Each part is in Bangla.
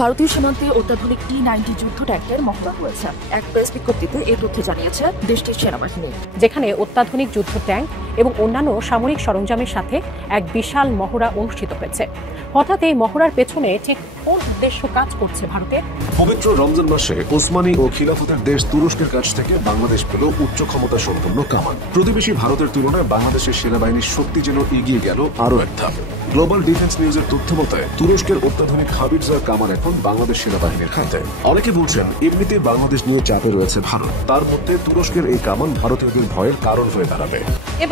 ভারতীয় সীমান্তে অত্যাধুনিক T-90 যুদ্ধ ট্যাঙ্কের মহড়া হয়েছে। এক প্রেস বিজ্ঞপ্তিতে এই তথ্য জানিয়েছে দেশটির সেনাবাহিনী, যেখানে অত্যাধুনিক যুদ্ধ ট্যাঙ্ক এবং অন্যান্য সামরিক সরঞ্জামের সাথে এক বিশাল মহড়া অনুষ্ঠিত হয়েছে। হঠাৎ এই মহড়ার পেছনে ঠিক কোন উদ্দেশ্য কাজ করছে ভারতের? পবিত্র রমজান মাসে ওসমানী ও খিলাফতের দেশ তুরস্কের কাছ থেকে বাংলাদেশ পেল উচ্চ ক্ষমতা সম্পন্ন কামান। প্রতিবেশী ভারতের তুলনায় বাংলাদেশের সেনাবাহিনীর শক্তি যেন এগিয়ে গেল আরো এক ধাপ। গ্লোবাল ডিফেন্স নিউজের তথ্য মতে তুরস্কের অত্যাধুনিক হাবিবজার কামান এখন বাংলাদেশ সেনাবাহিনীর হাতে। অনেকে বলছেন এমনিতে বাংলাদেশ নিয়ে চাপে রয়েছে ভারত, তার মধ্যে তুরস্কের এই কামান ভারতীয়দের ভয়ের কারণ হয়ে দাঁড়াবে।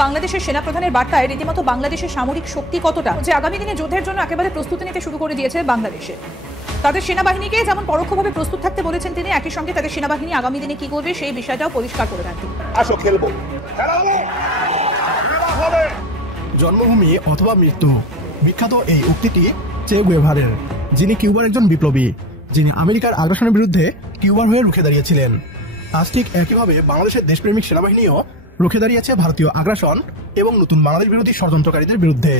বাংলাদেশের সেনাপ্রধানের বার্তায় রীতিমতো বাংলাদেশের সামরিক শক্তি কতটা যে আগামী দিনে যুদ্ধের জন্য একেবারে প্রস্তুতি নিতে শুরু করে দিয়েছে বাংলাদেশে। তাদের সেনাবাহিনীকে যেমন পরোক্ষভাবে প্রস্তুত থাকতে বলেছেন তিনি, একই সঙ্গে তাদের সেনাবাহিনী আগামী দিনে কি করবে সেই বিষয়টাও পরিষ্কার করে দেন তিনি। আসো খেলবো, জন্মভূমি অথবা মৃত্যু, বিখ্যাত এই উক্তিটি চে গুয়েভারের, যিনি কিউবার একজন বিপ্লবী, যিনি আমেরিকার আগ্রাসনের বিরুদ্ধে কিউবার হয়ে রুখে দাঁড়িয়েছিলেন। আজ ঠিক একইভাবে বাংলাদেশের দেশপ্রেমিক সেনাবাহিনীও রুখে দাঁড়িয়েছে ভারতীয় আগ্রাসন এবং নতুন বাংলাদেশ বিরোধী ষড়যন্ত্রকারীদের বিরুদ্ধে।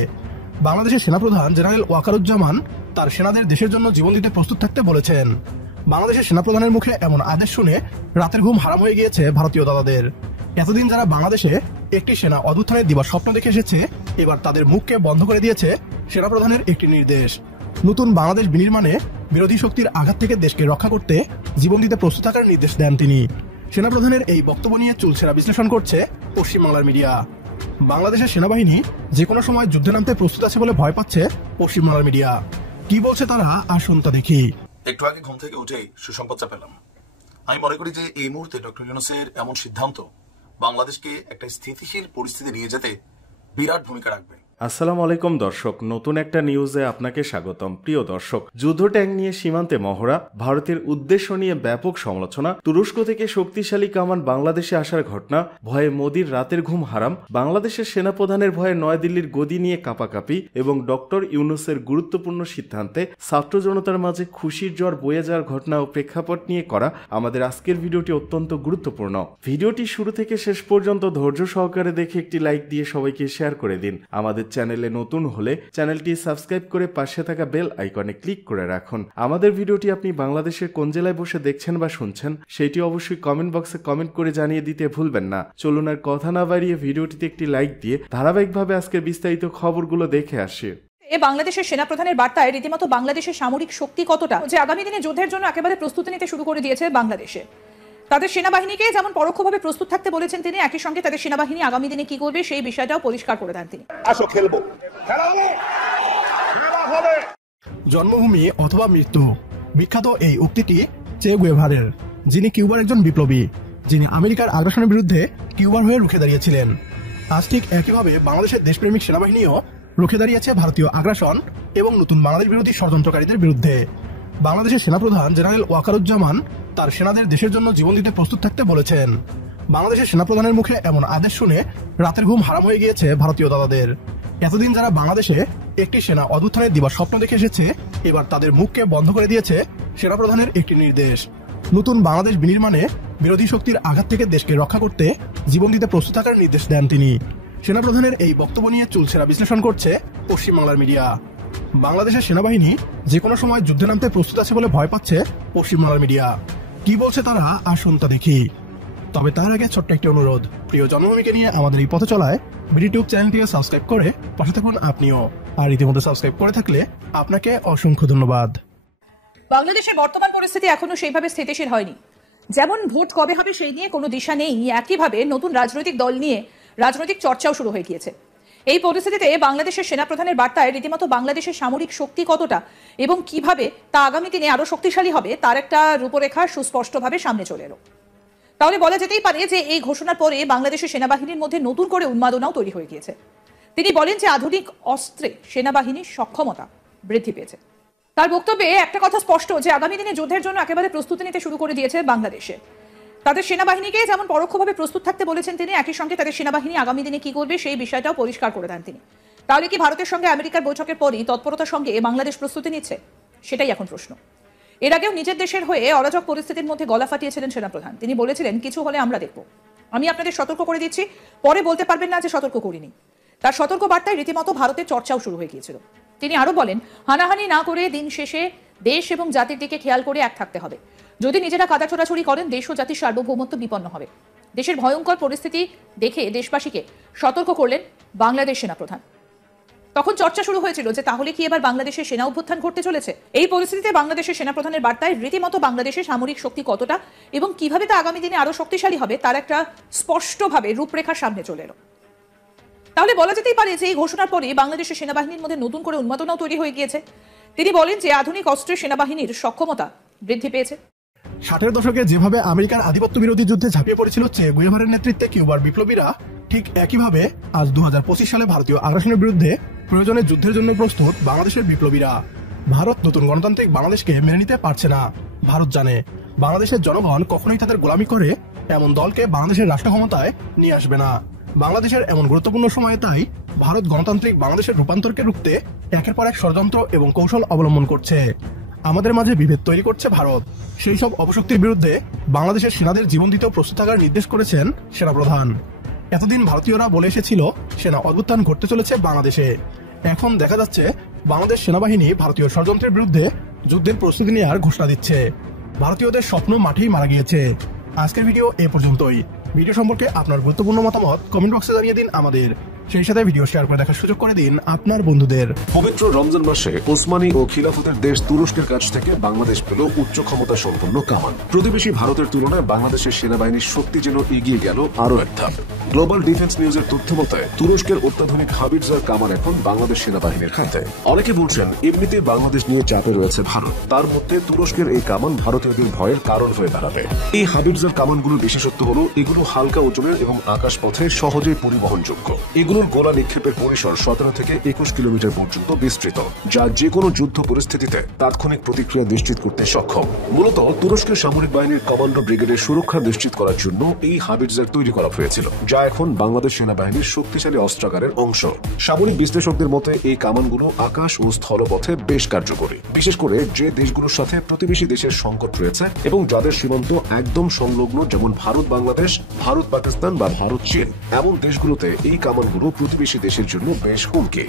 বাংলাদেশের সেনাপ্রধান জেনারেল ওয়াকারুজ্জামান তার সেনাদের দেশের জন্য জীবন দিতে প্রস্তুত থাকতে বলেছেন। বাংলাদেশের সেনাপ্রধানের মুখে এমন আদেশ শুনে রাতের ঘুম হারাম হয়ে গিয়েছে ভারতীয় দাদাদের। এতদিন যারা বাংলাদেশে একটি সেনা অভ্যুত্থানের দিবার স্বপ্ন দেখে এসেছে, এবার তাদের মুখকে বন্ধ করে দিয়েছে সেনাপ্রধানের একটি নির্দেশ। নতুন বাংলাদেশ বিনির্মাণে বিরোধী শক্তির আঘাত থেকে দেশকে রক্ষা করতে জীবন দিতে প্রস্তুত থাকার নির্দেশ দেন তিনি। সেনাপ্রধানের এই বক্তব্য নিয়ে চুলছেরা বিশ্লেষণ করছে পশ্চিমবাংলার মিডিয়া। বাংলাদেশের সেনাবাহিনী যে কোনো সময় যুদ্ধে নামতে প্রস্তুত আছে বলে ভয় পাচ্ছে পশ্চিমবাংলার মিডিয়া। কি বলছে তারা আসুন তা দেখি। একটু আগে ঘুম থেকে উঠেই সুসংবাদটা পেলাম। আমি মনে করি যে এই মুহূর্তে ডক্টর ইউনূসের এমন সিদ্ধান্ত বাংলাদেশকে একটা স্থিতিশীল পরিস্থিতি নিয়ে যেতে বিরাট ভূমিকা রাখবে। আসসালামু আলাইকুম দর্শক, নতুন একটা নিউজে আপনাকে স্বাগতম। প্রিয় দর্শক, যুদ্ধ ট্যাঙ্ক নিয়ে সীমান্তে মহড়া, ভারতের উদ্দেশ্য নিয়ে ব্যাপক সমালোচনা, তুরস্ক থেকে শক্তিশালী কামান বাংলাদেশে আসার ঘটনা, ভয়ে মোদির রাতের ঘুম হারাম, বাংলাদেশের সেনাপ্রধানের ভয়ে নয়াদিল্লির গদি নিয়ে কাঁপাকাঁপি এবং ডক্টর ইউনূসের গুরুত্বপূর্ণ সিদ্ধান্তে ছাত্র জনতার মাঝে খুশির জ্বর বয়ে যাওয়ার ঘটনা ও প্রেক্ষাপট নিয়ে করা আমাদের আজকের ভিডিওটি অত্যন্ত গুরুত্বপূর্ণ। ভিডিওটি শুরু থেকে শেষ পর্যন্ত ধৈর্য সহকারে দেখে একটি লাইক দিয়ে সবাইকে শেয়ার করে দিন। আমাদের চ্যানেলে নতুন হলে চ্যানেলটি সাবস্ক্রাইব করে পাশে থাকা বেল আইকনে ক্লিক করে রাখুন। আমাদের ভিডিওটি আপনি বাংলাদেশের কোন জেলায় বসে দেখছেন বা শুনছেন সেটি অবশ্যই কমেন্ট বক্সে কমেন্ট করে জানিয়ে দিতে ভুলবেন না। চলুন আর কথা না বাড়িয়ে ভিডিওটিতে একটি লাইক দিয়ে ধারাবাহিকভাবে আজকের বিস্তারিত খবরগুলো দেখে আসি। বাংলাদেশের সেনাপ্রধানের বার্তায় রীতিমতো বাংলাদেশের সামরিক শক্তি কতটা যে আগামী দিনে যুদ্ধের জন্য একেবারে প্রস্তুতি নিতে শুরু করে দিয়েছে বাংলাদেশে। তাদের সেনাবাহিনীকে যেমন পরোক্ষভাবে প্রস্তুত থাকতে বলেছেন তিনি, একই সঙ্গে তাদের সেনাবাহিনী আগামী দিনে কি করবে সেই বিষয়টাও পরিষ্কার করে দেন তিনি। আসো খেলবো, জন্মভূমি অথবা মৃত্যু, বিখ্যাত এই উক্তিটি চে গুয়েভারের, যিনি কিউবার একজন বিপ্লবী, যিনি আমেরিকার আগ্রাসনের বিরুদ্ধে কিউবার হয়ে রুখে দাঁড়িয়েছিলেন। আজ ঠিক একইভাবে বাংলাদেশের দেশপ্রেমিক সেনাবাহিনীও রুখে দাঁড়িয়েছে ভারতীয় আগ্রাসন এবং নতুন বাংলাদেশ বিরোধী ষড়যন্ত্রকারীদের বিরুদ্ধে। বাংলাদেশের সেনাপ্রধান জেনারেল ওয়াকারুজ্জামান তার সেনাদের দেশের জন্য জীবন দিতে প্রস্তুত থাকতে বলেছেন। বাংলাদেশের সেনাপ্রধানের মুখে এমন আদেশ শুনে রাতের ঘুম হারাম হয়ে গিয়েছে ভারতীয় দাদাদের। এতদিন যারা বাংলাদেশে একটি সেনা অভ্যুত্থানের দিবার স্বপ্ন দেখে এসেছে, এবার তাদের মুখকে বন্ধ করে দিয়েছে সেনাপ্রধানের একটি নির্দেশ। নতুন বাংলাদেশ বিনির্মাণে বিরোধী শক্তির আঘাত থেকে দেশকে রক্ষা করতে জীবন দিতে প্রস্তুত থাকার নির্দেশ দেন তিনি। সেনাপ্রধানের এই বক্তব্য নিয়ে চুলছেরা বিশ্লেষণ করছে পশ্চিমবাংলার মিডিয়া। বাংলাদেশের সেনাবাহিনী যে কোনো সময় যুদ্ধে নামতে প্রস্তুত আছে বলে ভয় পাচ্ছে পশ্চিমবাংলার মিডিয়া। কি বলছে তারা আসুন তা দেখি। তবে তার আগে ছোট্ট একটি অনুরোধ, প্রিয় জন্মভূমিকে নিয়ে আমাদের এই পথে চলায় ইউটিউব চ্যানেলটিকে সাবস্ক্রাইব করে পাশে থাকুন আপনিও। আর ইতিমধ্যে সাবস্ক্রাইব করে থাকলে আপনাকে অসংখ্য ধন্যবাদ। বাংলাদেশের বর্তমান পরিস্থিতি এখনো সেইভাবে স্থিতিশীল হয়নি। যেমন ভোট কবে হবে সেই নিয়ে কোনো দিশা নেই, একইভাবে নতুন রাজনৈতিক দল নিয়ে রাজনৈতিক চর্চাও শুরু হয়ে গিয়েছে। এই পরিস্থিতিতে বাংলাদেশের সেনাপ্রধানের বার্তায় রীতিমতো বাংলাদেশের সামরিক শক্তি কতটা এবং কিভাবে তা আগামী দিনে আরো শক্তিশালী হবে তার একটা রূপরেখা সুস্পষ্টভাবে সামনে চলে এলো। তাহলে বলা যেতেই পারে যে এই ঘোষণার পরে বাংলাদেশের সেনাবাহিনীর মধ্যে নতুন করে উন্মাদনাও তৈরি হয়ে গিয়েছে। তিনি বলেন যে আধুনিক অস্ত্রে সেনাবাহিনীর সক্ষমতা বৃদ্ধি পেয়েছে। তার বক্তব্যে একটা কথা স্পষ্ট যে আগামী দিনে যুদ্ধের জন্য একেবারে প্রস্তুতি নিতে শুরু করে দিয়েছে বাংলাদেশে। তাদের সেনাবাহিনীকে যেমন পরোক্ষভাবে প্রস্তুত থাকতে বলেছেন তিনি, একই সঙ্গে তাদের সেনাবাহিনী আগামী দিনে কি করবে সেই বিষয়টাও পরিষ্কার করে দেন তিনি। তাহলে কি ভারতের সঙ্গে আমেরিকার বৈঠকের পরই তৎপরতার সঙ্গে বাংলাদেশ প্রস্তুতি নিচ্ছে? সেটাই এখন প্রশ্ন। এর আগেও নিজের দেশের হয়ে অরাজক পরিস্থিতির মধ্যে গলা ফাটিয়েছিলেন সেনাপ্রধান। তিনি বলেছিলেন, কিছু হলে আমরা দেখব, আমি আপনাদের সতর্ক করে দিচ্ছি, পরে বলতে পারবেন না যে সতর্ক করিনি। তার সতর্ক বার্তায় রীতিমতো ভারতের চর্চাও শুরু হয়ে গিয়েছিল। তিনি আরো বলেন, হানাহানি না করে দিন শেষে দেশ এবং জাতির দিকে খেয়াল করে এক থাকতে হবে। যদি নিজেরা কাদা ছোড়াছুড়ি করেন, দেশ ও জাতির সার্বভৌমত্ব বিপন্ন হবে। দেশের ভয়ঙ্কর পরিস্থিতি দেখে দেশবাসীকে সতর্ক করলেন বাংলাদেশ সেনাপ্রধান। তখন চর্চা শুরু হয়েছিল যে তাহলে কি এবার বাংলাদেশের সেনা অভ্যুত্থান ঘটতে চলেছে। এই পরিস্থিতিতে বাংলাদেশের সেনাপ্রধানের বার্তায় রীতিমতো বাংলাদেশের সামরিক শক্তি কতটা এবং কিভাবে তা আগামী দিনে আরো শক্তিশালী হবে তার একটা স্পষ্টভাবে রূপরেখা সামনে চলে এলো। তাহলে বলা যেতেই পারে যে এই ঘোষণার পরে বাংলাদেশের সেনাবাহিনীর মধ্যে নতুন করে উন্মাদনাও তৈরি হয়ে গিয়েছে। তিনি বলেন যে আধুনিক অস্ত্রের সেনাবাহিনীর সক্ষমতা বৃদ্ধি পেয়েছে। 60-এর দশকে যেভাবে আমেরিকার আধিপত্য বিরোধী যুদ্ধে ঝাঁপিয়ে পড়েছিল চে গুয়েভারের নেতৃত্বে কিউবার বিপ্লবীরা, ঠিক একইভাবে আজ 2025 সালে ভারতীয় আগ্রাসনের বিরুদ্ধে প্রয়োজনে যুদ্ধের জন্য প্রস্তুত বাংলাদেশের বিপ্লবীরা। ভারত নতুন গণতান্ত্রিক বাংলাদেশকে মেনে নিতে পারছে না। ভারত জানে বাংলাদেশের জনগণ কখনোই তাদের গোলামি করে এমন দলকে বাংলাদেশের রাষ্ট্র ক্ষমতায় নিয়ে আসবে না। বাংলাদেশের এমন গুরুত্বপূর্ণ সময়ে তাই ভারত গণতান্ত্রিক বাংলাদেশের রূপান্তরকে রুখতে একের পর এক ষড়যন্ত্র এবং কৌশল অবলম্বন করছে। আমাদের মাঝে বিভেদ তৈরি করছে ভারত। সেই সব অপশক্তির বিরুদ্ধে বাংলাদেশের সেনাদের জীবন দিতেও প্রস্তুত থাকার নির্দেশ করেছেন সেনাপ্রধান। এতদিন ভারতীয়রা বলে এসেছিল সেনা অভ্যুত্থান ঘটতে চলেছে বাংলাদেশে। এখন দেখা যাচ্ছে বাংলাদেশ সেনাবাহিনী ভারতীয় ষড়যন্ত্রের বিরুদ্ধে যুদ্ধের প্রস্তুতি নেওয়ার ঘোষণা দিচ্ছে। ভারতীয়দের স্বপ্ন মাঠেই মারা গিয়েছে। আজকের ভিডিও এ পর্যন্তই। ভিডিও সম্পর্কে আপনার গুরুত্বপূর্ণ মতামত কমেন্ট বক্সে জানিয়ে দিন আমাদের। সেই সাথে ভিডিও শেয়ার করে দেখার সুযোগ করে দিন আপনার বন্ধুদের। পবিত্র রমজান মাসে ওসমানী ও খিলাফতের দেশ তুরস্কের কাছ থেকে বাংলাদেশ পেল উচ্চ ক্ষমতা সম্পন্ন কামান। প্রতিবেশী ভারতের তুলনায় বাংলাদেশের সেনাবাহিনীর শক্তি যেন এগিয়ে গেল আরো এক ধাপ। গ্লোবাল ডিফেন্স নিউজের তথ্য মতে তুরস্কের অত্যাধুনিক হাবিবজার কামান এখন বাংলাদেশ সেনাবাহিনীর হাতে। অনেকে বলছেন এমনিতেই বাংলাদেশ নিয়ে চাপে রয়েছে ভারত, তার মধ্যে তুরস্কের এই কামান ভারতীয়দের ভয়ের কারণ হয়ে দাঁড়াবে। এই হাবিবজার কামানগুলোর বিশেষত্ব হলো এগুলো হালকা ওজনের এবং আকাশ পথে সহজেই পরিবহনযোগ্য। এগুলোর গোলা নিক্ষেপের পরিসর 17 থেকে 21 কিলোমিটার পর্যন্ত বিস্তৃত, যা যে কোনো যুদ্ধ পরিস্থিতিতে তাৎক্ষণিক প্রতিক্রিয়া নিশ্চিত করতে সক্ষম। মূলত তুরস্কের সামরিক বাহিনীর কমান্ডো ব্রিগেডের সুরক্ষা নিশ্চিত করার জন্য এই হাবিবজার তৈরি করা হয়েছিল, যা এখন বাংলাদেশ সেনাবাহিনীর শক্তিশালী অস্ত্রাগারের অংশ। সামরিক বিশ্লেষকদের মতে এই কামানগুলো আকাশ ও স্থলপথে বেশ কার্যকরী, বিশেষ করে যে দেশগুলোর সাথে প্রতিবেশী দেশের সংকট রয়েছে এবং যাদের সীমান্ত একদম সংলগ্ন, যেমন ভারত বাংলাদেশ, ভারত পাকিস্তান বা ভারত চীন। এমন দেশগুলোতে এই কামানগুলো প্রতিবেশী দেশের জন্য বেশ হুমকি।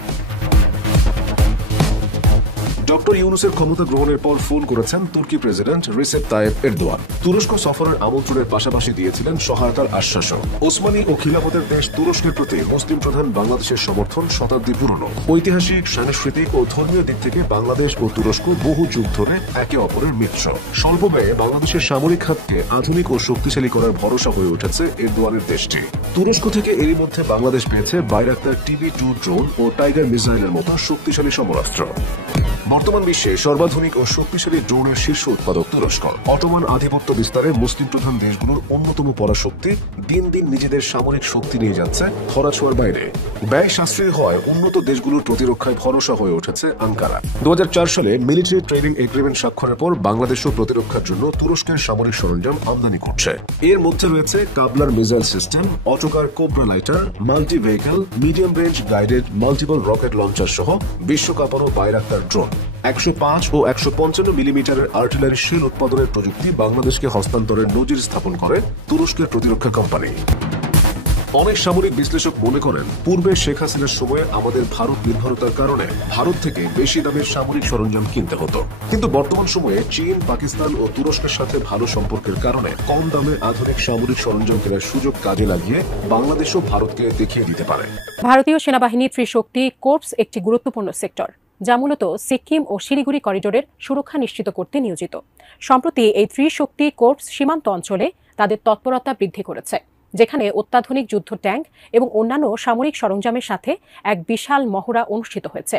ডক্টর ইউনূসের ক্ষমতা গ্রহণের পর ফোন করেছেন তুর্কি প্রেসিডেন্ট রিসেপ তাইয়েপ এরদোয়ান। তুরস্ক সফরের আমন্ত্রণের পাশাপাশি দিয়েছিলেন সহায়তার আশ্বাসও। ওসমানী ও খিলাফতের দেশ তুরস্কের প্রতি মুসলিম প্রধান বাংলাদেশের সমর্থন শতাব্দী পুরনো। ঐতিহাসিক, সাংস্কৃতিক ও ধর্মীয় দিক থেকে বাংলাদেশ ও তুরস্ক বহু যুগ ধরে একে অপরের মিত্র। স্বল্প ব্যয়ে বাংলাদেশের সামরিক খাতকে আধুনিক ও শক্তিশালী করার ভরসা হয়ে উঠেছে এরদোয়ানের দেশটি। তুরস্ক থেকে এরই মধ্যে বাংলাদেশ পেয়েছে বাইরাক্তার TB2 ড্রোন ও টাইগার মিসাইলের মতো শক্তিশালী সমরাস্ত্র। বর্তমান বিশ্বে সর্বাধুনিক ও শক্তিশালী ড্রোনের শীর্ষ উৎপাদক তুরস্ক। অটোমান আধিপত্য বিস্তারে মুসলিম প্রধান দেশগুলোর অন্যতম পরাশক্তি দিন দিন নিজেদের সামরিক শক্তি নিয়ে যাচ্ছে ধরাছোঁয়ার বাইরে। ব্যয় সাশ্রয়ী হয় উন্নত দেশগুলোর প্রতিরক্ষায় ভরসা হয়ে উঠেছে আঙ্কারা। 2004 সালে মিলিটারি ট্রেডিং এগ্রিমেন্ট স্বাক্ষরের পর বাংলাদেশও প্রতিরক্ষার জন্য তুরস্কের সামরিক সরঞ্জাম আমদানি করছে। এর মধ্যে রয়েছে কাবলার মিসাইল সিস্টেম, অটোকার কোবরা লাইটার, multi vehicle, medium range guided multiple rocket launcher সহ বিশ্বকাপানো বাইরাক্তার ড্রোন। 105 ও 155 মিলিমিটারের আর্টিলারি শেল উৎপাদনের প্রযুক্তি বাংলাদেশকে হস্তান্তরের নজির স্থাপন করে তুরস্কের প্রতিরক্ষা কোম্পানি। অনেক সামরিক বিশ্লেষক মনে করেন পূর্বে শেখ হাসিনার সময়ে আমাদের ভারত নির্ভরতার কারণে ভারত থেকে বেশি দামের সামরিক সরঞ্জাম কিনতে হতো, কিন্তু বর্তমান সময়ে চীন, পাকিস্তান ও তুরস্কের সাথে ভালো সম্পর্কের কারণে কম দামে আধুনিক সামরিক সরঞ্জাম কেনার সুযোগ কাজে লাগিয়ে বাংলাদেশও ভারতকে দেখিয়ে দিতে পারে। ভারতীয় সেনাবাহিনী ত্রিশক্তি কোর্পস একটি গুরুত্বপূর্ণ সেক্টর, যা মূলত সিকিম ও শিলিগুড়ি করিডোরের সুরক্ষা নিশ্চিত করতে নিয়োজিত। সম্প্রতি এই ত্রিশক্তি কোর্পস সীমান্ত অঞ্চলে তাদের তৎপরতা বৃদ্ধি করেছে, যেখানে অত্যাধুনিক যুদ্ধ ট্যাঙ্ক এবং অন্যান্য সামরিক সরঞ্জামের সাথে এক বিশাল মহড়া অনুষ্ঠিত হয়েছে।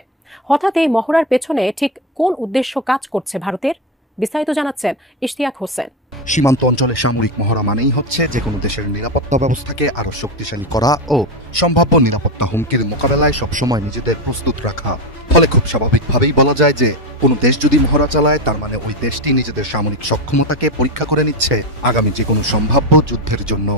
হঠাৎ এই মহড়ার পেছনে ঠিক কোন উদ্দেশ্য কাজ করছে ভারতের? বিস্তারিত জানাচ্ছেন ইশতিয়াক হোসেন। সীমান্ত অঞ্চলে সামরিক মহড়া মানেই হচ্ছে যে কোনো দেশের নিরাপত্তা ব্যবস্থাকে আরো শক্তিশালী করা ও সম্ভাব্য নিরাপত্তা হুমকির মোকাবেলায় সবসময় নিজেদের প্রস্তুত রাখা। ফলে খুব স্বাভাবিকভাবেই বলা যায় যে কোনো দেশ যদি মহড়া চালায়, তার মানে ওই দেশটি নিজেদের সামরিক সক্ষমতাকে পরীক্ষা করে নিচ্ছে আগামী যে কোনো সম্ভাব্য যুদ্ধের জন্য।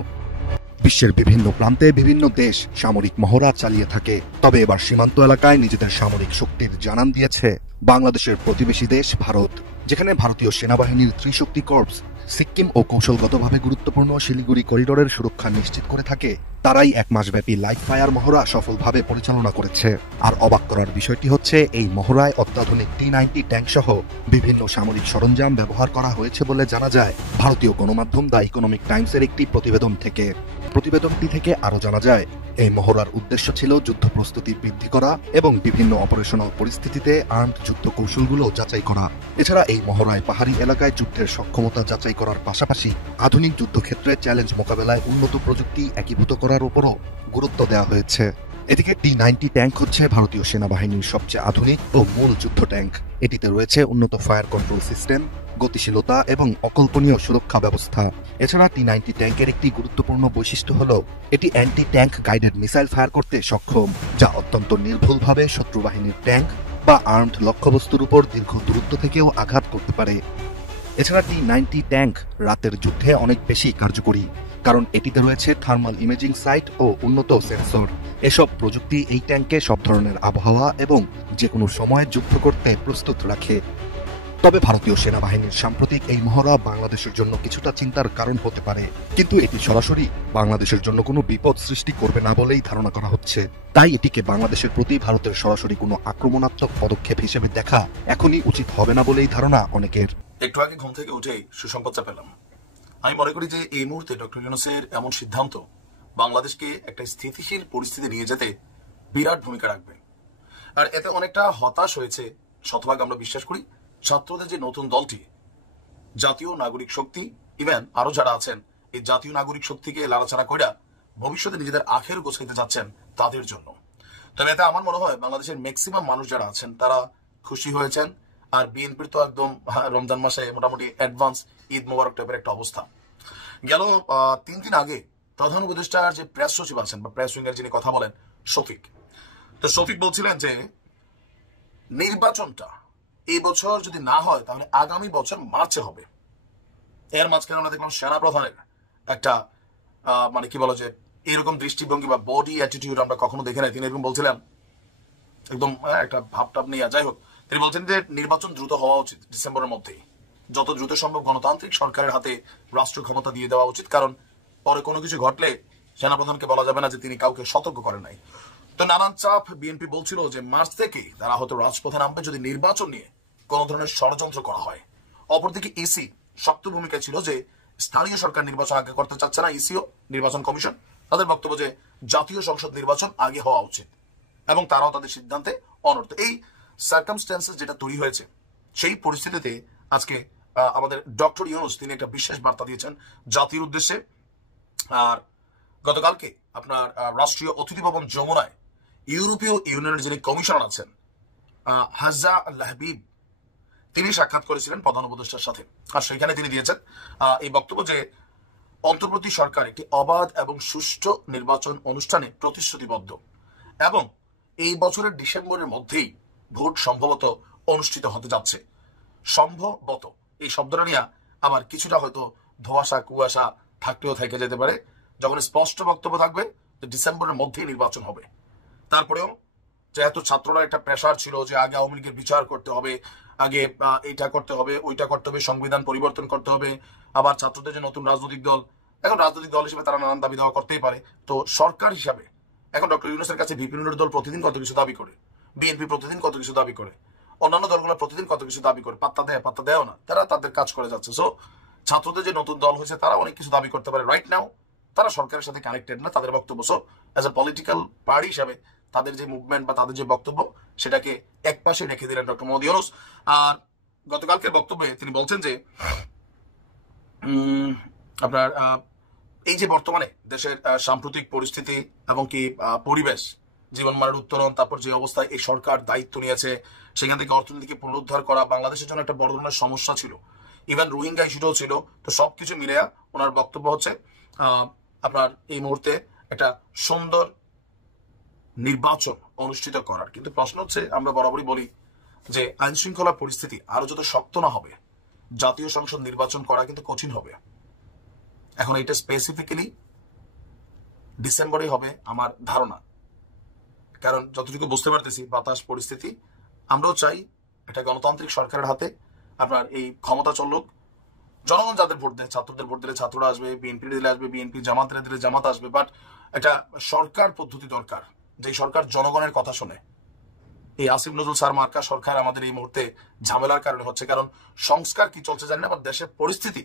বিশ্বের বিভিন্ন প্রান্তে বিভিন্ন দেশ সামরিক মহড়া চালিয়ে থাকে, তবে এবার সীমান্ত এলাকায় নিজেদের সামরিক শক্তির জানান দিয়েছে বাংলাদেশের প্রতিবেশী দেশ ভারত। যেখানে ভারতীয় সেনাবাহিনীর ত্রিশক্তি কর্পস সিক্কিম ও কৌশলগতভাবে গুরুত্বপূর্ণ শিলিগুড়ি করিডোরের সুরক্ষা নিশ্চিত করে থাকে, তারাই এক মাসব্যাপী লাইভ ফায়ার মহড়া সফলভাবে পরিচালনা করেছে। আর অবাক করার বিষয়টি হচ্ছে, এই মহড়ায় অত্যাধুনিক T-90 ট্যাঙ্ক সহ বিভিন্ন সামরিক সরঞ্জাম ব্যবহার করা হয়েছে বলে জানা যায় ভারতীয় গণমাধ্যম দ্য ইকোনমিক টাইমসের একটি প্রতিবেদন থেকে। প্রতিবেদনটি থেকে আরও জানা যায়, এই মহড়ার উদ্দেশ্য ছিল যুদ্ধ প্রস্তুতি বৃদ্ধি করা এবং বিভিন্ন অপারেশনাল পরিস্থিতিতে আর্মড যুদ্ধ কৌশলগুলো যাচাই করা। এছাড়া এই মহড়ায় পাহাড়ি এলাকায় যুদ্ধের সক্ষমতা যাচাই করার পাশাপাশি আধুনিক যুদ্ধক্ষেত্রে চ্যালেঞ্জ মোকাবেলায় উন্নত প্রযুক্তি একীভূত করার উপরও গুরুত্ব দেওয়া হয়েছে। এদিকে T-90 ট্যাঙ্ক হচ্ছে ভারতীয় সেনাবাহিনীর সবচেয়ে আধুনিক ও মূল যুদ্ধ ট্যাঙ্ক। এটিতে রয়েছে উন্নত ফায়ার কন্ট্রোল সিস্টেম, গতিশীলতা এবং অকল্পনীয় সুরক্ষা ব্যবস্থা। এছাড়া T-90 ট্যাঙ্কের একটি গুরুত্বপূর্ণ বৈশিষ্ট্য হল এটি anti tank guided missile fire করতে সক্ষম, যা অত্যন্ত নির্ভুলভাবে শত্রু বাহিনীর ট্যাঙ্ক বা আর্মড লক্ষ্যবস্তুর উপর দীর্ঘ দূরত্ব থেকেও আঘাত করতে পারে। এছাড়া T-90 ট্যাঙ্ক রাতের যুদ্ধে অনেক বেশি কার্যকরী, কারণ এটিতে রয়েছে থার্মাল ইমেজিং সাইট ও উন্নত সেন্সর। এসব প্রযুক্তি এই ট্যাঙ্কে সব ধরনের আবহাওয়া এবং যে কোনো সময় যুদ্ধ করতে প্রস্তুত রাখে। তবে ভারতীয় সেনাবাহিনীর সাম্প্রতিক এই মহড়া বাংলাদেশের জন্য কিছুটা চিন্তার কারণ হতে পারে, কিন্তু এটি সরাসরি বাংলাদেশের জন্য কোনো বিপদ সৃষ্টি করবে না বলেই ধারণা করা হচ্ছে। তাই এটিকে বাংলাদেশের প্রতি ভারতের সরাসরি কোনো আক্রমণাত্মক পদক্ষেপ হিসেবে দেখা এখনই উচিত হবে না বলেই ধারণা অনেকের। একটু আগে ঘুম থেকে উঠেই সুসংবাদটা পেলাম। আমি মনে করি যে এই মুহূর্তে ডক্টর ইউনূসের এমন সিদ্ধান্ত বাংলাদেশকে একটা স্থিতিশীল পরিস্থিতি নিয়ে যেতে বিরাট ভূমিকা রাখবে। আর এতে অনেকটা হতাশ হয়েছে শতভাগ আমরা বিশ্বাস করি ছাত্রদের যে নতুন দলটি জাতীয় নাগরিক শক্তি, ইভেন আরো যারা আছেন এই জাতীয় নাগরিক শক্তিকে লাড়াচাড়া কইরা ভবিষ্যতে নিজেদের আখের গোছাইতে যাচ্ছেন তাদের জন্য। তবে এতে আমার মনে হয় বাংলাদেশের ম্যাক্সিমাম মানুষ যারা আছেন তারা খুশি হয়েছেন। আর বিএনপির তো একদম রমজান মাসে মোটামুটি অ্যাডভান্স ঈদ মোবারক টাইপের একটা অবস্থা। গেল 3 দিন আগে প্রধান উপদেষ্টার যে প্রেস সচিব আছেন বা প্রেস উইঙ্গের যিনি কথা বলেন শফিক, তো শফিক বলছিলেন যে নির্বাচনটা এই বছর যদি না হয় তাহলে আগামী বছর মার্চে হবে। এর মাঝখানে আমরা দেখলাম সেনা প্রধানের একটা মানে কি বলো যে এরকম দৃষ্টিভঙ্গি বা বডি অ্যাটিটিউড আমরা কখনো দেখে নাই। তিনি এরকম বলছিলেন একদম একটা ভাবটাপ নিয়ে। যাই হোক, তিনি বলছেন যে নির্বাচন দ্রুত হওয়া উচিত, ডিসেম্বরের মধ্যেই, যত দ্রুত সম্ভব গণতান্ত্রিক সরকারের হাতে রাষ্ট্র ক্ষমতা দিয়ে দেওয়া উচিত, কারণ পরে কোনো কিছু ঘটলে সেনাপ্রধানকে বলা যাবে না যে তিনি কাউকে সতর্ক করেন নাই। তো নানান চাপ বিএনপি বলছিল যে মার্চ থেকে তারা হয়তো রাজপথে নামবে যদি নির্বাচন নিয়ে কোন ধরনের ষড়যন্ত্র করা হয়। অপরদিকে ইসি শক্ত ভূমিকা ছিল যে স্থানীয় সরকার নির্বাচন আগে করতে চাচ্ছে না। ইসিও নির্বাচন কমিশন তাদের বক্তব্য যে জাতীয় সংসদ নির্বাচন আগে হওয়া উচিত এবং তারাও তাদের সিদ্ধান্তে অনড়। এই সার্কামস্ট্যান্সেস যেটা তৈরি হয়েছে সেই পরিস্থিতিতে আজকে আমাদের ডক্টর ইউনূস তিনি একটা বিশেষ বার্তা দিয়েছেন জাতির উদ্দেশ্যে। আর গতকালকে আপনার রাষ্ট্রীয় অতিথি ভবন যমুনায় ইউরোপীয় ইউনিয়নের যিনি কমিশনার আছেন হাজা লাহবিব তিনি সাক্ষাৎ করেছিলেন প্রধান উপদেষ্টার সাথে। আর সেখানে তিনি দিয়েছেন এই বক্তব্য যে অন্তর্বর্তী সরকার একটি অবাধ এবং সুষ্ঠু নির্বাচন অনুষ্ঠানে প্রতিশ্রুতিবদ্ধ এবং এই বছরের ডিসেম্বরের মধ্যেই ভোট সম্ভবত অনুষ্ঠিত হতে যাচ্ছে। সম্ভবত এই শব্দটা নিয়ে আবার কিছুটা হয়তো ধোঁয়াশা কুয়াশা থাকতেও থেকে যেতে পারে। যখন স্পষ্ট বক্তব্য থাকবে যে ডিসেম্বরের মধ্যেই নির্বাচন হবে, তারপরেও যেহেতু ছাত্ররা একটা প্রেশার ছিল যে আগে আওয়ামী লীগের বিচার করতে হবে, আগে এইটা করতে হবে, ওইটা করতে হবে, সংবিধান পরিবর্তন করতে হবে, আবার ছাত্রদের যে নতুন রাজনৈতিক দল, এখন রাজনৈতিক দল হিসেবে তারা নানান দাবি দেওয়া করতেই পারে। তো সরকার হিসাবে এখন ডক্টর ইউনূসের কাছে বিপিনুরের দল প্রতিদিন কত কিছু দাবি করে, বিএনপি প্রতিদিন কত কিছু দাবি করে, অন্যান্য দলগুলো প্রতিদিন কত কিছু দাবি করে, পাত্তা দেয় না, তারা তাদের কাজ করে যাচ্ছে। সো ছাত্রদের যে নতুন দল হয়েছে তারা অনেক কিছু দাবি করতে পারে। রাইট নাও তারা সরকারের সাথে কানেক্টেড না, তাদের বক্তব্য। So as a political party হিসাবে তাদের যে মুভমেন্ট বা তাদের যে বক্তব্য সেটাকে একপাশে রেখে দিলেন ডক্টর মোহাম্মদ ইউনূস। আর গতকালকের বক্তব্যে তিনি বলছেন যে আপনার এই যে বর্তমানে দেশের সাম্প্রতিক পরিস্থিতি এবং কি পরিবেশ, জীবনমানের উত্তরণ, তারপর যে অবস্থায় এই সরকার দায়িত্ব নিয়েছে সেখান থেকে অর্থনীতিকে পুনরুদ্ধার করা বাংলাদেশের জন্য একটা বড় ধরনের সমস্যা ছিল, ইভেন রোহিঙ্গা ইস্যুটাও ছিল। তো সবকিছু মিলে ওনার বক্তব্য হচ্ছে আপনার এই মুহূর্তে একটা সুন্দর নির্বাচন অনুষ্ঠিত করার। কিন্তু প্রশ্ন হচ্ছে, আমরা বরাবরই বলি যে আইন শৃঙ্খলা পরিস্থিতি আরো যত শক্ত না হবে জাতীয় সংসদ নির্বাচন করা কিন্তু কঠিন হবে। এখন এটা স্পেসিফিক্যালি ডিসেম্বরে হবে আমার ধারণা, কারণ যতটুকু বুঝতে পারতেছি বাতাস পরিস্থিতি, আমরাও চাই এটা গণতান্ত্রিক সরকারের হাতে আপনার এই ক্ষমতা চলুক, জনগণ যাদের ভোট দেয়, ছাত্রদের ভোট দিলে ছাত্ররা আসবে, বিএনপি দিলে আসবে বিএনপি, জামাত দিলে জামাত আসবে, বাট একটা সরকার পদ্ধতি দরকার, যে সরকার জনগণের কথা শোনে। এই আসিফ নজরুল স্যার মার্কা সরকার আমাদের এই মুহূর্তে ঝামেলার কারণে হচ্ছে, কারণ সংস্কার কি চলছে জানি না, আবার দেশের পরিস্থিতি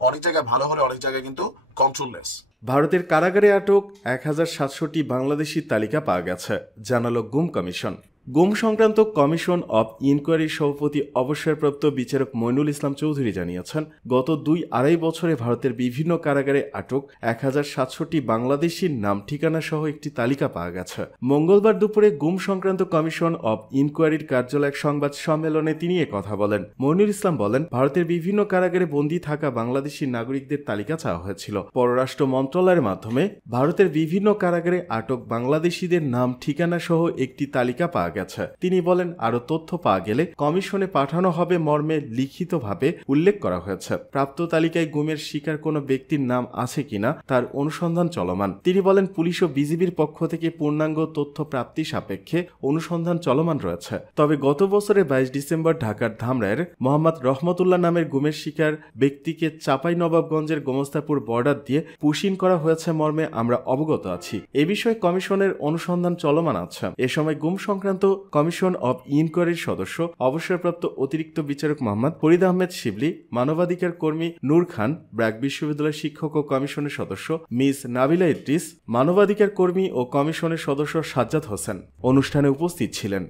অনেক জায়গায় ভালো হলে অনেক জায়গায় কিন্তু কন্ট্রোললেস। ভারতের কারাগারে আটক 1700টি বাংলাদেশির তালিকা পাওয়া গেছে, জানালো গুম কমিশন। গুম সংক্রান্ত কমিশন অব ইনকোয়ারির সভাপতি অবসরপ্রাপ্ত বিচারক মইনুল ইসলাম চৌধুরী জানিয়েছেন, গত 2-2.5 বছরে ভারতের বিভিন্ন কারাগারে আটক 1700টি বাংলাদেশির নাম ঠিকানা সহ একটি তালিকা পাওয়া গেছে। মঙ্গলবার দুপুরে গুম সংক্রান্ত কমিশন অব ইনকোয়ারির কার্যালয় সংবাদ সম্মেলনে তিনি কথা বলেন। মইনুল ইসলাম বলেন, ভারতের বিভিন্ন কারাগারে বন্দী থাকা বাংলাদেশি নাগরিকদের তালিকা চাওয়া হয়েছিল। পররাষ্ট্র মন্ত্রণালয়ের মাধ্যমে ভারতের বিভিন্ন কারাগারে আটক বাংলাদেশিদের নাম ঠিকানা সহ একটি তালিকা পাওয়া গেছে। তিনি বলেন, আরো তথ্য পাওয়া গেলে কমিশনে পাঠানো হবে মর্মে লিখিতভাবে উল্লেখ করা হয়েছে। প্রাপ্ত তালিকায় গুমের শিকার কোনো ব্যক্তির নাম আছে কিনা তার অনুসন্ধান চলমান। তিনি বলেন, পুলিশ ও বিজিবির পক্ষ থেকে পূর্ণাঙ্গ তথ্য প্রাপ্তি সাপেক্ষে অনুসন্ধান চলমান রয়েছে। তবে গত বছরের 22 ডিসেম্বর ঢাকার ধামরাইয়ের মোহাম্মদ রহমতুল্লাহ নামের গুমের শিকার ব্যক্তিকে চাঁপাইনবাবগঞ্জের গোমস্তাপুর বর্ডার দিয়ে পুশিন করা হয়েছে মর্মে আমরা অবগত আছি। এ বিষয়ে কমিশনের অনুসন্ধান চলমান আছে। এ সময় গুম সংক্রান্ত কমিশন অব ইনকোয়ারির সদস্য অবসরপ্রাপ্ত অতিরিক্ত বিচারক মোহাম্মদ ফরিদ আহমেদ শিবলি, মানবাধিকার কর্মী নূর খান, ব্র্যাক বিশ্ববিদ্যালয়ের শিক্ষক ও কমিশনের সদস্য মিস নাবিলা ইদ্রিস, মানবাধিকার কর্মী ও কমিশনের সদস্য সাজ্জাদ হোসেন অনুষ্ঠানে উপস্থিত ছিলেন।